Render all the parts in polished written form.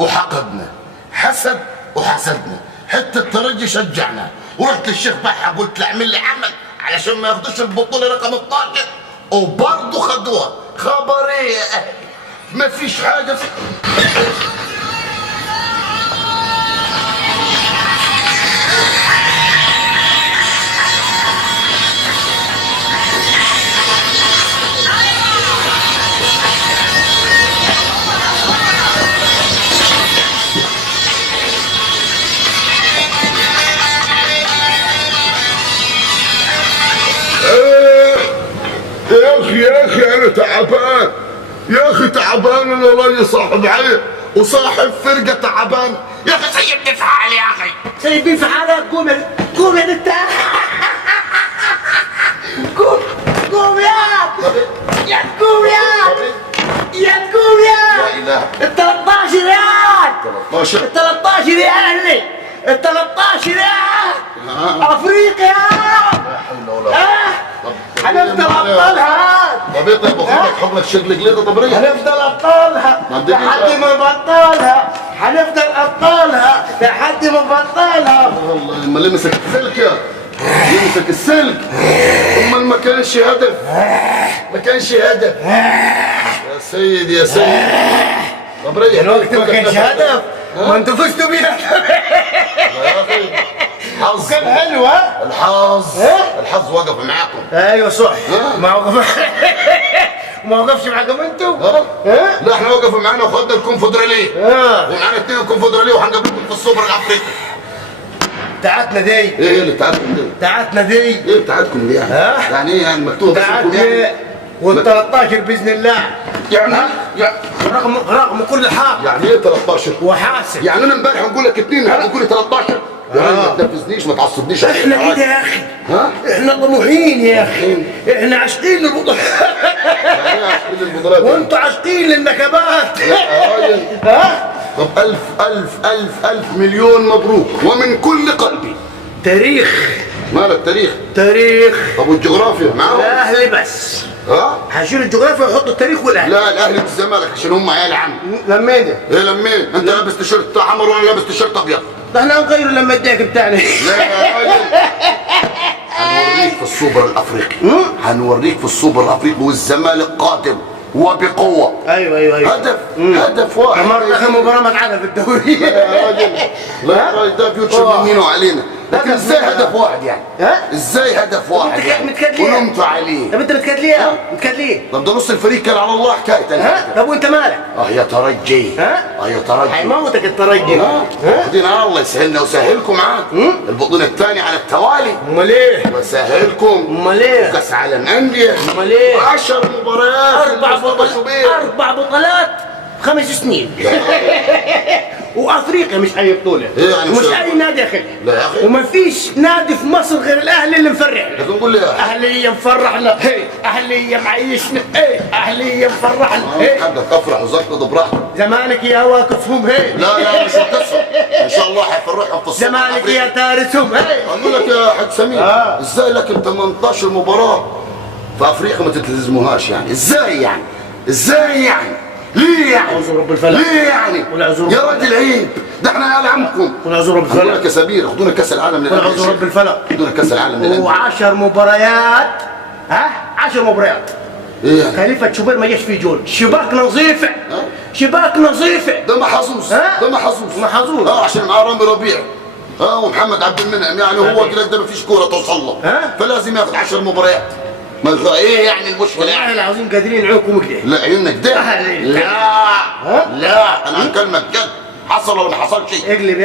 وحقدنا، حسد وحسدنا، حتى الترجي شجعنا، ورحت للشيخ بحة قلت له اعمل لي عمل علشان ما ياخدوش البطولة رقم 12 وبرضه خدوها. خبر ايه يا اهلي؟ ما فيش حاجة يا اخي انا تعبان، يا اخي تعبان، انا راجل صاحب عيل وصاحب فرقه تعبان. يا اخي سيبني في حالي يا اخي. سيبني في حالك. قوم يا انت. قوم يا تقوم يا لا اله ال 13 يا 13 ال 13 يا اهلي، ال 13 يا افريقيا. لا حول ولا قوه. هنفضل ابطالها. طب ايه طيب اخدك حضنك شكل جليده طبريه؟ هنفضل ابطالها لحد ما نبطلها. هنفضل ابطالها لحد ما نبطلها. والله لما لمسك السلك لمسك السلك. امال ما كانش هدف، ما كانش هدف يا سيد يا سيد. طب ريح الوقت ما كانش هدف، ما انتوا فزتوا بيها. يا اخي حظ كان حلو. ها الحظ وقف معاكم. ايوه صح. ما وقف ما وقفش معاكم انتوا. لا احنا وقفوا معانا وخدنا الكونفدراليه ومعانا 2 كونفدراليه وهنقابلكم في السوبر الافريقي بتاعتنا دي. ايه اللي بتاعتكم دي؟ بتاعتنا دي. ايه بتاعتكم دي يعني؟ يعني ايه يعني مكتوب بتاعتنا وال 13 باذن الله. يعني رغم كل حاجه. يعني ايه 13؟ وحاسب. يعني انا امبارح بقول لك 2 هتقول لي 13؟ يا راجل ما تنفذنيش ما تعصبنيش. احنا كده يا اخي. احنا طموحين يا اخي. احنا عاشقين للبطولات. يعني ايه عاشقين للبطولات؟ وانتوا عاشقين للنكبات. يا راجل طب ألف ألف ألف ألف مليون مبروك ومن كل قلبي. تاريخ. مالك تاريخ؟ تاريخ. طب والجغرافيا معاهم؟ الاهلي بس. هشيل الجغرافيا ويحطوا التاريخ والاهلي. لا الاهلي والزمالك عشان هم عيال عم. لمينا. ايه لمين؟ انت لابس تيشيرت احمر وانا لابس تيشيرت ابيض. ده احنا هنغير لما الداك بتاعنا. لا يا راجل هنوريك في السوبر الافريقي. هنوريك في السوبر الافريقي والزمالك قادم وبقوه. ايوه هدف واحد. مرة اخر مباراة متعادة في الدوري. لا يا راجل لا يا راجل ده فيوتشر منينه علينا. لكن ازاي هدف واحد يعني؟ ازاي هدف واحد يعني؟ ونمتوا عليه. طب انت متكاد ليه؟ متكاد ليه؟ طب ده نص الفريق كان على الله حكايه. طب وانت مالك؟ يا ترجي. يا ترجي هيموتك الترجي. واخدين الله يسهلنا ويسهلكم معاك. البطوله الثانيه على التوالي. امال ايه؟ ويسهلكم. امال ايه؟ كاس عالم انديه. امال ايه؟ 10 مباريات 4 بطولات 5 سنين. وافريقيا مش اي بطوله. ايه يعني مش اي نادي يا اخي. لا يا اخي ومفيش نادي في مصر غير الاهلي اللي مفرحنا. لكن قول لي اهليه مفرحنا. اهليه معيشنا. اهليه مفرحنا. حقك افرح وزقط براحتك. زمالك يا واقفهم. لا مش هتكسر ان شاء الله حيفرحهم في الصوت. زمالك يا تارسهم. اقول لك يا حاج سمير ازاي لكن 18 مباراه في افريقيا ما تلتزموهاش يعني؟ ازاي يعني؟ ازاي يعني؟ ليه يعني؟ اعوذ برب الفلق. ليه يعني؟ يا راجل عيب، ده احنا عيال عمكم. قل اعوذ برب الفلق. اقول لك يا سمير خدونا كاس العالم قل اعوذ برب الفلق. خدونا كاس العالم للانديه. و10 مباريات. 10 مباريات. ايه يعني؟ خليفه شوبير ما جاش فيه جول. شباك نظيفه. شباك نظيفه. ده محظوظ. ده محظوظ. عشان معاه رامي ربيع ومحمد عبد المنعم يعني هو كده ده ما فيش كوره توصل له. فلازم ياخد 10 مباريات. ما ايه يعني المشكله؟ والله العظيم قادرين نعوقكم كده. لا عيونك ده. لا انا هكلمك جد. حصل ولا ما حصلش؟ اقلب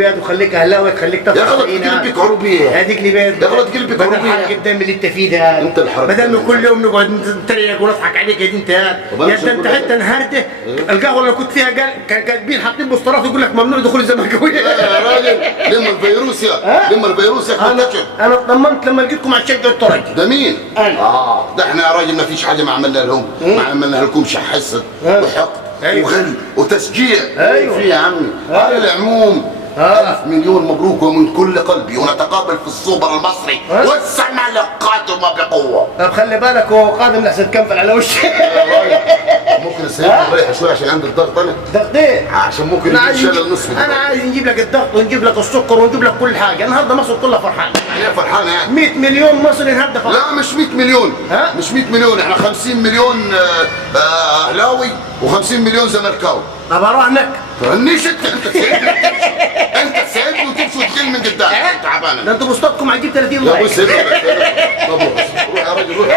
ياد وخليك اهلاوي تخليك تفرح. يا خلط تقلبك عروبيه. اقلب ياد. يا خلط تقلبك عروبيه. بدل الحركه الدم اللي انت فيه ده. انت الحركه. بدل ما كل يوم نقعد نتريق ونضحك عليك يا انت ياد. يا انت حتى النهارده القهوه اللي كنت فيها كان كاتبين حاطين بوسترات يقول لك ممنوع دخول الزملكاويه. يا راجل لما الفيروس انا اطمنت لما لقيتكم على الشجره الترجي. ده مين؟ انا. ده احنا يا راجل ما فيش حاجه ما عملنا لهم. ما عملنا لكمش حسد وحقد وغل وتشجيع. ايوه في يا عمي على العموم ألف مليون مبروك ومن كل قلبي، ونتقابل في السوبر المصري والزمالك قادم بقوة. طب خلي بالك هو قادم لحسن تكنفل على وشي. ممكن السيارة رايحة شوي عشان عندي الضغط أنا. ضغط ايه؟ عشان ممكن يتشال النص. انا عايز نجيب لك الضغط ونجيب لك السكر ونجيب لك كل حاجه، النهارده مصر كلها فرحانه. يعني فرحانة يعني 100 مليون مصري النهارده فرحانه. لا مش 100 مليون. مش 100 مليون، احنا 50 مليون اهلاوي و50 مليون زملكاوي. طب اروح هناك. تغنيش انت تسيبني. انت تسيبني وتمشي وتقل من قدام. تعبان. ده انتوا بوسطاتكم هتجيب 30 يا لايك. ابو سيدي. طب روح يا راجل روح.